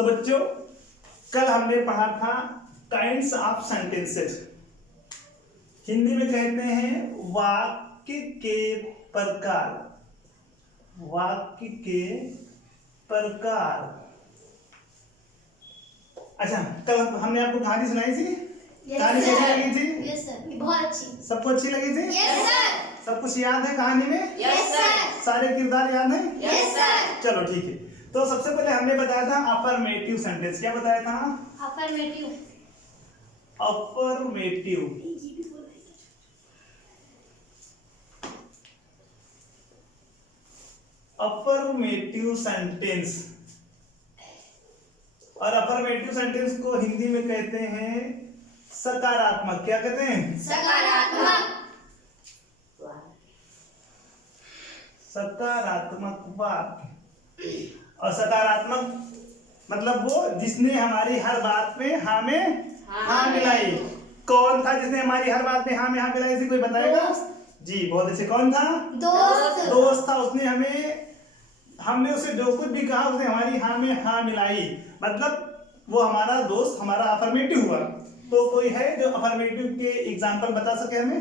तो बच्चों कल हमने पढ़ा था काइंड्स ऑफ सेंटेंसेस, हिंदी में कहते हैं वाक्य के प्रकार। वाक्य के प्रकार। अच्छा, कल हमने आपको कहानी सुनाई थी। कहानी कैसी लगी थी? यस सर, बहुत अच्छी। सबको अच्छी लगी थी? Yes sir. सब कुछ याद है कहानी में? Yes sir. सारे किरदार याद हैं? Yes sir. चलो ठीक है। तो सबसे पहले हमने बताया था अफर्मेटिव सेंटेंस। क्या बताया था? अफर्मेटिव। अफर्मेटिव। Affirmative sentence. और अफर्मेटिव सेंटेंस को हिंदी में कहते हैं सकारात्मक। क्या कहते हैं? सकारात्मक। सकारात्मक वाक्य। और सकारात्मक मतलब वो जिसने हमारी हर बात में हाँ में हाँ मिलाई। कौन था जिसने हमारी हर बात में हाँ मिलाई? इसे कोई बताएगा? जी बहुत अच्छे। कौन था? दोस्त। दोस्त था। उसने हमने उसे जो कुछ भी कहा उसने हमारी हाँ में हाँ मिलाई, मतलब वो हमारा दोस्त, हमारा अफर्मेटिव हुआ। तो कोई है जो अफर्मेटिव के एग्जाम्पल बता सके हमें?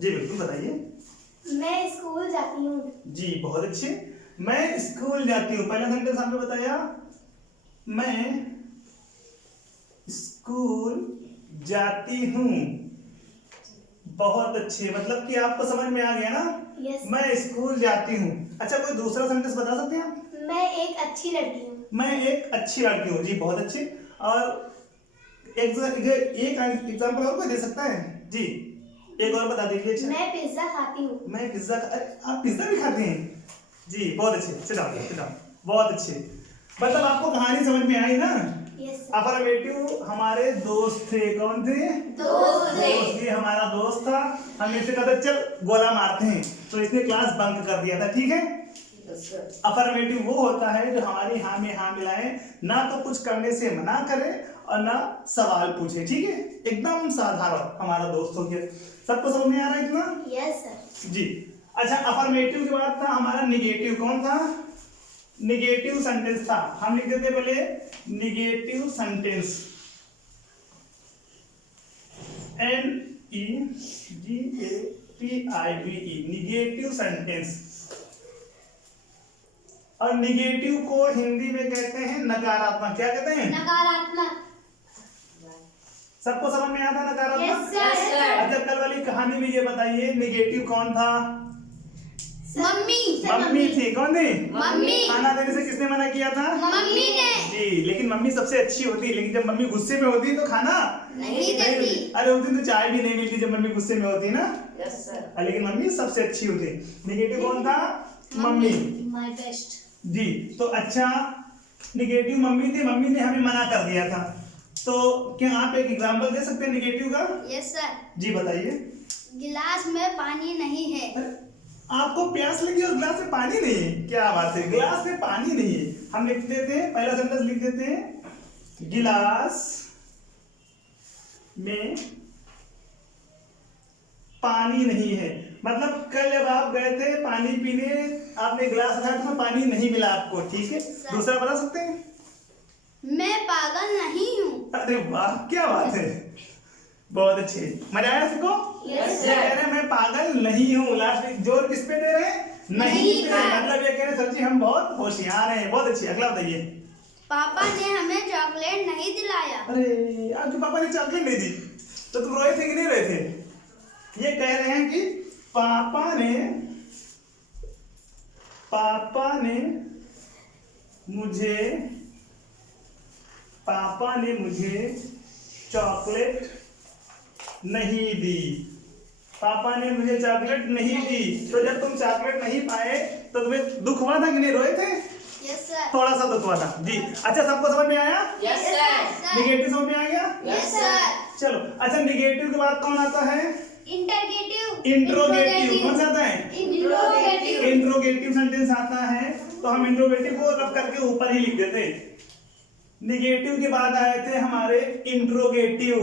जी बिल्कुल बताइए। मैं स्कूल जाती हूँ। जी बहुत अच्छे। मैं स्कूल जाती हूँ। पहला सेंटेंस आपने बताया मैं स्कूल जाती हूँ। बहुत अच्छे, मतलब कि आपको समझ में आ गया ना? यस। मैं स्कूल जाती हूँ। अच्छा कोई दूसरा सेंटेंस बता सकते हैं आप? मैं एक अच्छी लड़की हूँ। मैं एक अच्छी लड़की हूँ। जी बहुत अच्छे। और एक एग्जाम्पल और कोई दे सकता है? जी एक और बता दीजिए। अच्छा मैं पिज्जा खाती हूँ। मैं पिज्जा आप पिज्जा भी खाते हैं? जी बहुत अच्छे। चलो बहुत अच्छे। मतलब आपको कहानी समझ में आई ना? यस। अफर्मेटिव हमारे दोस्त थे। कौन थे? दोस्त थे। ये हमारा दोस्त था। हमने इसे कहा था चल गोला मारते हैं, तो इसने क्लास बंक कर दिया था। ठीक है। अफर्मेटिव वो होता है जो हमारी हाँ में हाँ मिलाए, ना तो कुछ करने से मना करे और ना सवाल पूछे। ठीक है, एकदम साधारण हमारा दोस्त हो गया। सबको समझ में आ रहा है इतना? Yes sir. जी अच्छा, अफर्मेटिव के बाद था हमारा निगेटिव। कौन था? निगेटिव सेंटेंस था। हम लिख देते पहले negative sentence. NEGATIVE negative sentence. और निगेटिव को हिंदी में कहते हैं नकारात्मक। क्या कहते हैं? नकारात्मक। सबको समझ में आता है नकारात्मक? Yes sir. अच्छा कल वाली कहानी में ये बताइए निगेटिव कौन था? मम्मी। मम्मी थी। कौन थी? मम्मी। खाना देने से किसने मना किया था? मम्मी ने। जी लेकिन मम्मी सबसे अच्छी होती है, लेकिन जब मम्मी गुस्से में होती है तो खाना नहीं देती। अरे उस दिन तो चाय भी नहीं मिलती जब मम्मी गुस्से में होती है ना? Yes sir. लेकिन मम्मी सबसे अच्छी होती है। निगेटिव कौन था? मम्मी। My best. जी तो अच्छा निगेटिव मम्मी थी, मम्मी ने हमें मना कर दिया था। तो क्या आप एक एग्जांपल दे सकते हैं निगेटिव का? Yes sir. जी बताइए। गिलास में पानी नहीं है। अरे, आपको प्यास लगी और गिलास में पानी नहीं है? क्या बात है, गिलास में पानी नहीं है। हम लिख देते हैं, पहला सेंटेंस लिख देते हैं गिलास में पानी नहीं है। मतलब कल जब आप गए थे पानी पीने, आपने गिलास उठाया तो पानी नहीं मिला आपको। ठीक है, दूसरा बता सकते हैं? मैं पागल नहीं हूँ। अरे वाह क्या बात है, बहुत अच्छे। मजा आया सबको? यस ये कह रहे हैं मैं पागल नहीं हूँ। लास्ट में जोर किस पे दे रहे हैं? नहीं पे। मतलब ये कह रहे हैं सर जी हम बहुत होशियार हैं। बहुत अच्छी। अगला बताइए। पापा ने हमें चॉकलेट नहीं दिलाया। अरे आपके पापा ने चॉकलेट नहीं दी तो तुम रोए थे कि नहीं रोए थे? ये कह रहे हैं कि पापा ने मुझे चॉकलेट नहीं दी। पापा ने मुझे चॉकलेट नहीं दी। तो जब तुम चॉकलेट नहीं पाए तो तुम्हें दुख हुआ था कि नहीं? रोए थे? Yes sir. थोड़ा सा दुख हुआ था। जी अच्छा, सबको समझ में आया? Yes sir. निगेटिव समझ में आ गया? Yes sir. चलो अच्छा, निगेटिव के बाद कौन आता है? इंटरगेटिव। इंट्रोगेटिव। कौन सा आता है? इंट्रोगेटिव। इंट्रोगेटिव सेंटेंस आता है तो हम इंट्रोगेटिव को रब करके ऊपर ही लिख देते हैं। निगेटिव के बाद आए थे हमारे इंट्रोगेटिव।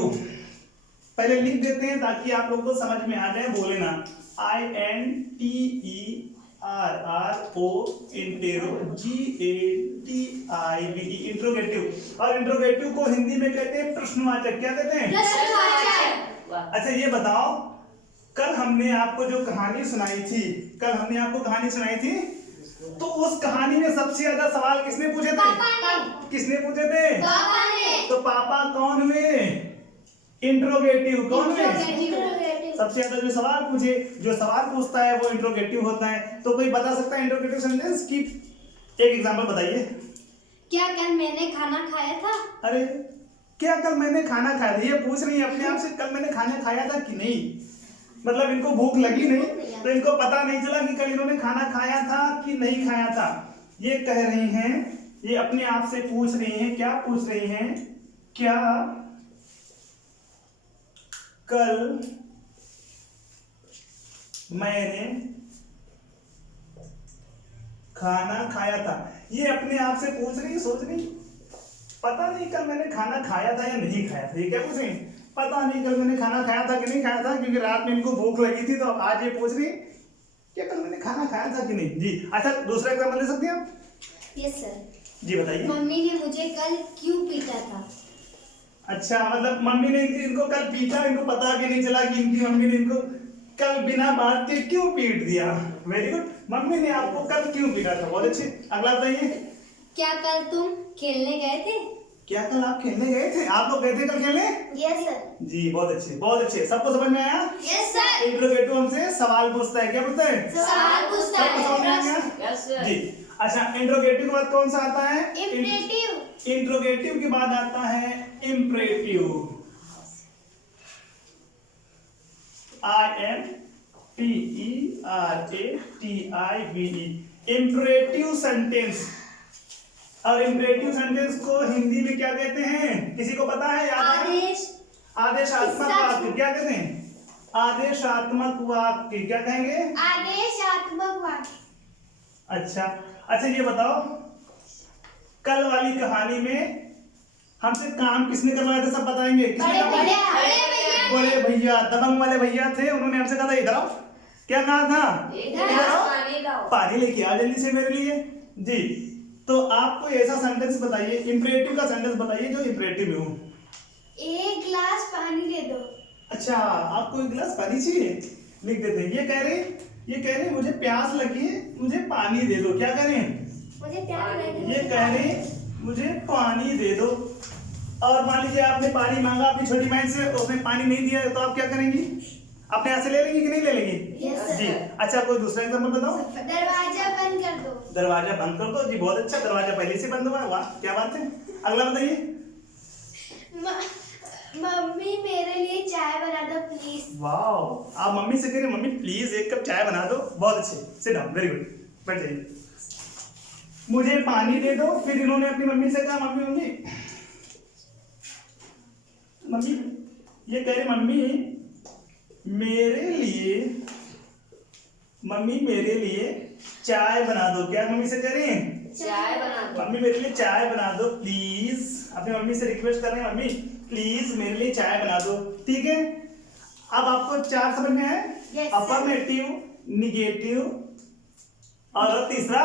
पहले लिख देते हैं ताकि आप लोग को समझ में आ जाए। बोले ना INTE INTROGATIVE इंट्रोगेटिव। और इंट्रोगेटिव को हिंदी में कहते हैं प्रश्नवाचक। क्या कहते हैं? प्रश्नवाचक। अच्छा ये बताओ, कल हमने आपको जो कहानी सुनाई थी, तो उस कहानी में सबसे ज्यादा सवाल किसने पूछे थे? पापा ने। किसने पूछे थे? पापा ने। तो पापा कौन हुए? इंट्रोगेटिव। कौन हुए? इंट्रोगेटिव। सबसे ज्यादा जो सवाल पूछे, जो सवाल पूछता है वो इंट्रोगेटिव होता है। तो कोई बता सकता है इंट्रोगेटिव सेंटेंस की एक एग्जांपल बताइए। क्या कल मैंने खाना खाया था? अरे क्या कल मैंने खाना खाया था, ये पूछ रही है अपने आप से, कल मैंने खाना खाया था कि नहीं। मतलब इनको भूख लगी नहीं, तो इनको पता नहीं चला कि कल इन्होंने खाना खाया था कि नहीं खाया था। ये कह रही हैं, ये अपने आप से पूछ रही हैं, क्या पूछ रही हैं? क्या कल मैंने खाना खाया था। ये अपने आप से पूछ रही, सोच रही, पता नहीं कल मैंने खाना खाया था या नहीं खाया था। ये क्या पूछ रही, पता नहीं कल मैंने खाना खाया था कि नहीं खाया था, क्योंकि रात में इनको भूख लगी थी। तो आज ये पूछ रही क्या कल मैंने खाना खाया था कि नहीं। जी अच्छा, दूसरा एग्जाम्पल दे सकते हैं आप? Yes sir. जी बताइए। मम्मी ने मुझे कल क्यों पीटा था? अच्छा, मतलब मम्मी ने इनको कल पीटा, इनको पता कि नहीं चला कि इनकी मम्मी ने इनको कल बिना बात के क्यों पीट दिया। वेरी गुड, मम्मी ने आपको कल क्यों पीटा था। बहुत अच्छे। अगला बताइए। क्या कल तुम खेलने गए थे? क्या कल आप खेलने गए थे? आप लोग गए थे कल खेलने? Yes sir. जी बहुत अच्छे, बहुत अच्छे। सबको समझ में आया? Yes sir. इंट्रोगेटिव हमसे सवाल पूछता है। क्या पूछता है? सवाल पूछता सबको समझ में आ है। गया? Yes sir. जी अच्छा, इंट्रोगेटिव के बाद कौन सा आता है? इम्परेटिव। इंट्रोगेटिव के बाद आता है इम्परेटिव। IMPERATIVE imperative sentence. और इम्परेटिव सेंटेंस को हिंदी में क्या कहते हैं? किसी को पता है? याद है? आदेश। आदेशात्मक वाक्य। क्या कहते हैं? आदेशात्मक वाक्य। क्या कहेंगे? आदेशात्मक वाक्य। अच्छा अच्छा, ये बताओ, कल वाली कहानी में हमसे काम किसने करवाया था? सब बताएंगे। किसने बड़े करवाया? भैया। बड़े भैया, दबंग वाले भैया थे। उन्होंने हमसे कहा था इधर आओ। क्या कहा था? इधर आओ, पानी लाओ। पानी लेके आओ जल्दी से मेरे लिए। जी तो आप कोई ऐसा सेंटेंस बताइए, इंपरेटिव का सेंटेंस बताइए जो इंपरेटिव में हो। एक गिलास पानी दे दो। अच्छा, आपको एक गिलास पानी चाहिए, लिख देते हैं। ये कह रहे मुझे प्यास लगी है, मुझे पानी दे दो। क्या कह रहे हैं? मुझे प्यास लगी। ये कह रहे मुझे पानी दे दो। और मान लीजिए आपने पानी मांगा अपनी छोटी बहन से, उसने पानी नहीं दिया, तो आप क्या करेंगी? अपने हाथ से ले लेंगी कि नहीं ले लेंगी? Yes, sir. जी अच्छा, कोई दूसरा एग्जाम्पल बताओ। दरवाजा बंद कर दो। दरवाजा बंद कर दो। जी बहुत अच्छा, दरवाजा पहले से बंद हुआ है। वाह क्या बात है। अगला बताइए। मम्मी मेरे लिए चाय बना दो प्लीज। वाह, आप मम्मी से कह रहे मम्मी प्लीज एक कप चाय बना दो। बहुत अच्छे, सिट डाउन, वेरी गुड, बैठ जाइए। मुझे पानी दे दो। फिर इन्होंने अपनी मम्मी से कहा मम्मी ये कह रहे मम्मी मेरे लिए चाय बना दो। क्या मम्मी से कह रहे हैं? चाय बना दो। मम्मी मेरे लिए चाय बना दो प्लीज। अपनी मम्मी से रिक्वेस्ट कर रहे हैं मम्मी प्लीज मेरे लिए चाय बना दो। ठीक है, अब आपको चार समझ में है? Yes, अफर्मेटिव, निगेटिव, और तीसरा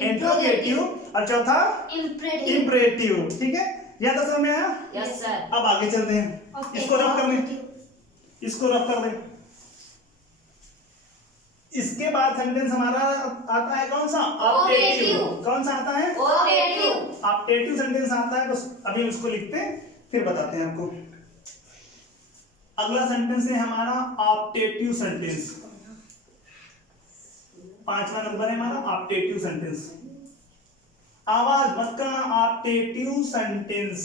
इंट्रोगेटिव, और चौथा इम्परेटिव। ठीक है, या तो समझ में आया? Yes sir. अब आगे चलते हैं। इसको रफ कर लें, इसको रफ कर लें। इसके बाद सेंटेंस हमारा आता है कौन सा? ऑप्टेटिव। कौन सा आता है? ऑप्टेटिव। ऑप्टेटिव सेंटेंस आता है, बस अभी उसको लिखते हैं फिर बताते हैं आपको। अगला सेंटेंस है हमारा ऑप्टेटिव सेंटेंस। 5वां नंबर है हमारा ऑप्टेटिव सेंटेंस। आवाज मत करना, ऑप्टेटिव सेंटेंस।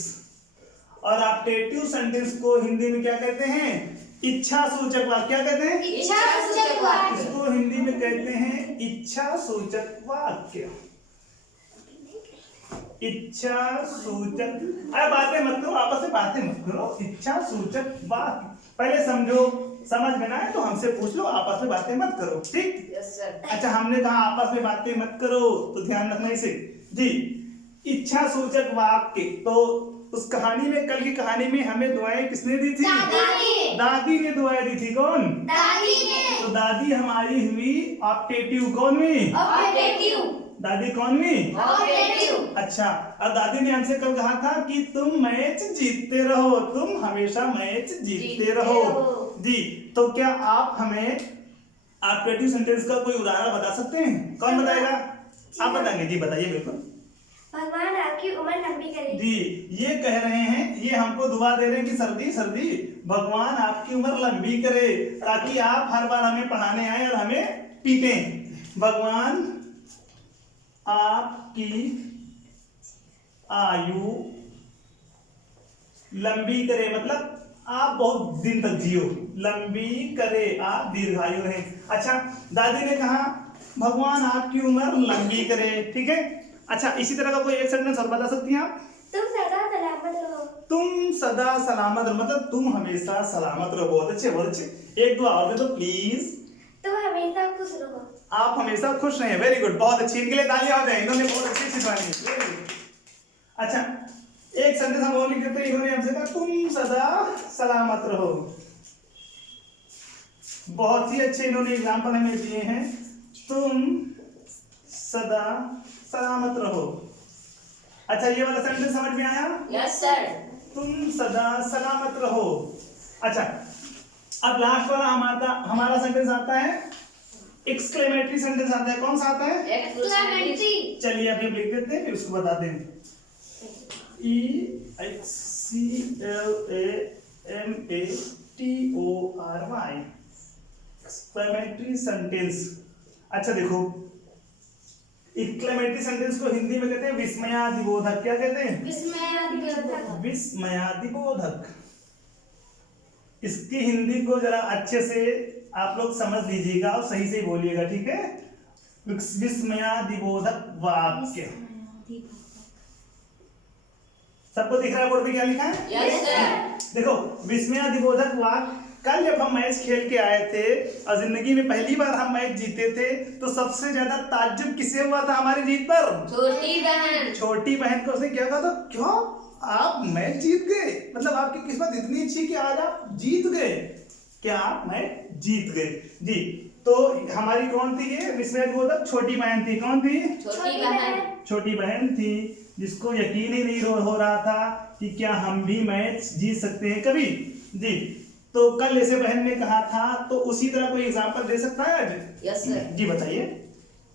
और ऑप्टेटिव सेंटेंस को हिंदी में क्या कहते हैं? इच्छा सूचक वाक्य। क्या कहते हैं? इच्छा सूचक वाक्य। इसको हिंदी में कहते हैं इच्छा सूचक वाक्य। इच्छा सूचक, अरे बातें मत करो, आपस में बातें मत करो। इच्छा सूचक वाक्य पहले समझो, समझ में ना आए तो हमसे पूछ लो, आपस में बातें मत करो। ठीक? Yes sir. अच्छा, हमने कहा आपस में बातें मत करो, तो ध्यान रखना इसे। जी इच्छा सूचक वाक्य। तो उस कहानी में, कल की कहानी में हमें दुआएं किसने दी थी? दादी ने दुआएं दी थी। कौन? दादी ने। तो दादी हमारी हुई ऑप्टेटिव। कौन हुई? ऑप्टेटिव। दादी कौन हुई? ऑप्टेटिव। अच्छा, और दादी ने हमसे कल कहा था कि तुम मैच जीतते रहो, तुम हमेशा मैच जीतते रहो। जी, तो क्या आप हमें ऑप्टेटिव सेंटेंस का कोई उदाहरण बता सकते हैं? कौन बताएगा? आप बताएंगे? जी बताइए। बिल्कुल। भगवान आपकी उम्र लंबी करे। जी, ये कह रहे हैं, ये हमको दुआ दे रहे हैं कि सर्दी सर्दी भगवान आपकी उम्र लंबी करे, ताकि आप हर बार हमें पढ़ाने आए और हमें पीटें। भगवान आपकी आयु लंबी करे, मतलब आप बहुत दिन तक जियो, लंबी करे, आप दीर्घायु रहे। अच्छा, दादी ने कहा भगवान आपकी उम्र लंबी करे, ठीक है। अच्छा, इसी तरह का कोई एक सेंटेंस और बता सकती हैं आप? तुम सदा सलामत रहो। तुम सदा सलामत रहो, मतलब तुम हमेशा सलामत रहो। बहुत अच्छे, बहुत अच्छे। एक दो और दे दो प्लीज। तुम हमेशा खुश रहो। आप हमेशा खुश रहें। वेरी गुड, बहुत अच्छी। इनके लिए तालियां हो जाए, इन्होंने बहुत अच्छी सिखाई है। Very good. अच्छा, एक सेंटेंस हम और लिख देते हैं। इन्होंने हमसे कहा तुम सदा सलामत रहो। बहुत ही अच्छे इन्होंने एग्जाम्पल हमें दिए हैं। तुम सदा सलामत रहो। अच्छा, ये वाला सेंटेंस समझ में आया? Yes sir. तुम सदा सलामत रहो। अच्छा, अब लास्ट वाला हमारा सेंटेंस आता है एक्सक्लेमेटरी सेंटेंस आता है। कौन सा आता है? एक्सक्लेमेटरी। चलिए अभी हम लिख देते हैं, फिर उसको बताते हैं। EXCLAMATORY exclamatory sentence. अच्छा देखो, एक्सक्लेमेटरी सेंटेंस को हिंदी में कहते हैं विस्मयादिबोधक। क्या कहते हैं? विस्मयादिबोधक। विस्मयादिबोधक। इसकी हिंदी को जरा अच्छे से आप लोग समझ लीजिएगा और सही से बोलिएगा, ठीक है? विस्मयादिबोधक वाक्य। सबको दिख रहा है बोर्ड पे क्या लिखा है? Yes sir. देखो, विस्मयादिबोधक वाक्य। कल जब हम मैच खेल के आए थे और जिंदगी में पहली बार हम मैच जीते थे, तो सबसे ज्यादा ताज्जुब किसे हुआ था हमारी जीत पर? छोटी बहन। छोटी बहन को उसने क्या कहा था? क्यों आप मैच जीत गए? मतलब आपकी किस्मत इतनी अच्छी कि आज आप जीत गए। क्या आप मैच जीत गए? जी, तो हमारी कौन थी ये विस्मयादिबोधक? छोटी बहन थी। कौन थी? छोटी बहन। छोटी बहन थी, जिसको यकीन ही नहीं हो रहा था कि क्या हम भी मैच जीत सकते हैं कभी। जी, तो कल ऐसे बहन ने कहा था, तो उसी तरह कोई एग्जांपल दे सकता है आज? Yes sir. जी बताइए।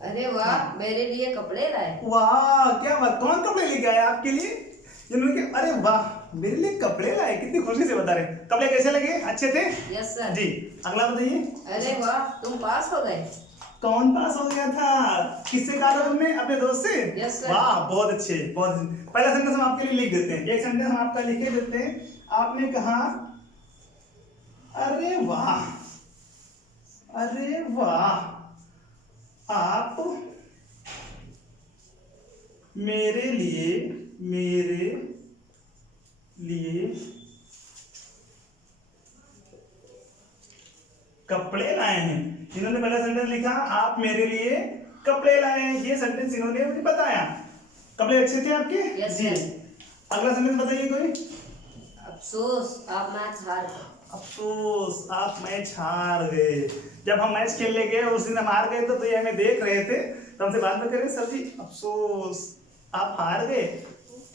अरे वाह, मेरे लिए कपड़े लाए। वाह, क्या बात! कौन कपड़े लेके आया आपके लिए? जिन्होंने अरे वाह, मेरे लिए कपड़े लाए। कितनी खुशी से बता रहे। कपड़े कैसे लगे? अच्छे थे? Yes sir. जी, अगला बताइए। अरे वाह, तुम पास हो गए। कौन पास हो गया था? किससे कहा था तुमने? अपने दोस्त से? Yes sir. वाह, बहुत अच्छे, बहुत। पहला सेंटेंस हम आपके लिए लिख देते हैं। एक सेंटेंस हम आपका लिख के देते हैं। आपने कहा अरे वाह, अरे वाह, आप मेरे लिए कपड़े लाए हैं। इन्होंने पहला सेंटेंस लिखा आप मेरे लिए कपड़े लाए हैं। ये सेंटेंस इन्होंने मुझे बताया। कपड़े अच्छे थे आपके? यस जी। सर। अगला सेंटेंस बताइए कोई। अफसोस, आप मैच हार गए। अफसोस, आप मैच हार गए। जब हम मैच खेलने गए उस दिन हम हार गए, तो ये हमें देख रहे थे, तो हमसे बात में कह रहे सर जी अफसोस आप हार गए।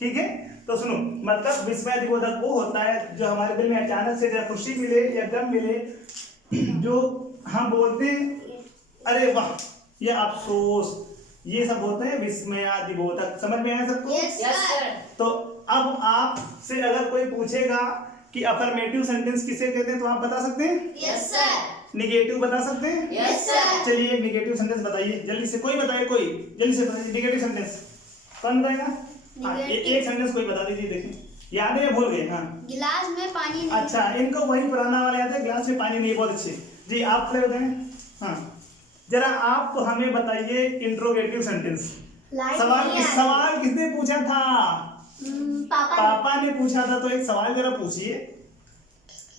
ठीक है, तो सुनो, मतलब विस्मयादिबोधक वो होता है जो हमारे दिल में अचानक से या खुशी मिले या गम मिले, जो हम बोलते हैं अरे वाह या अफसोस, ये सब होते हैं विस्मयादिबोधक। समझ में आया सबको? Yes sir. तो अब आपसे अगर कोई पूछेगा कि अफर्मेटिव सेंटेंस किसे कहते हैं, तो आप बता सकते हैं? Yes sir. निगेटिव बता सकते हैं? Yes sir. चलिए एक निगेटिव सेंटेंस बताइए जल्दी से। कोई बताए, कोई जल्दी से बताइए निगेटिव सेंटेंस। कौन बताएगा? हाँ, एक सेंटेंस कोई बता दीजिए। देखें याद है या भूल गए? हाँ, गिलास में पानी नहीं। अच्छा, इनको वही पुराना वाला याद है, गिलास में पानी नहीं। बहुत अच्छे जी, आप क्या बताएं? हाँ, जरा आप हमें बताइए इंट्रोगेटिव सेंटेंस। सवाल किसने पूछा था? पापा ने पूछा था। तो एक सवाल जरा पूछिए,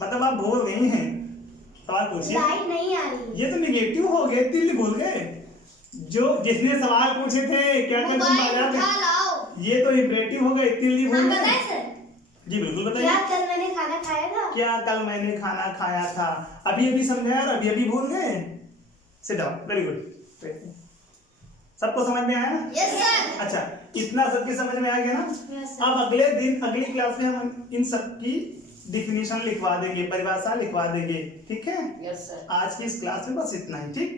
मतलब आप भूल गई हैं। सवाल पूछिए। लाइट नहीं आ रही। ये तो निगेटिव हो गए, तिल भूल गए। जो जिसने सवाल पूछे थे क्या क्या तुम मोबाइल बाजार में? उठा लाओ। ये तो इम्परेटिव हो गए, इतनी जल्दी हाँ भूल गए? बताए सर। जी बिल्कुल बताइए। क्या कल मैंने खाना खाया था? क्या कल मैंने खाना खाया था? अभी अभी समझाया और अभी अभी भूल गए? Sit down, very good. सबको समझ में आया ना? Yes sir. अच्छा, इतना सबकी समझ में आ गया ना? Yes sir. अब अगले दिन अगली क्लास में हम इन सब की डिफिनीशन लिखवा देंगे, परिभाषा लिखवा देंगे, ठीक है? Yes sir. आज की इस क्लास में बस इतना ही, ठीक।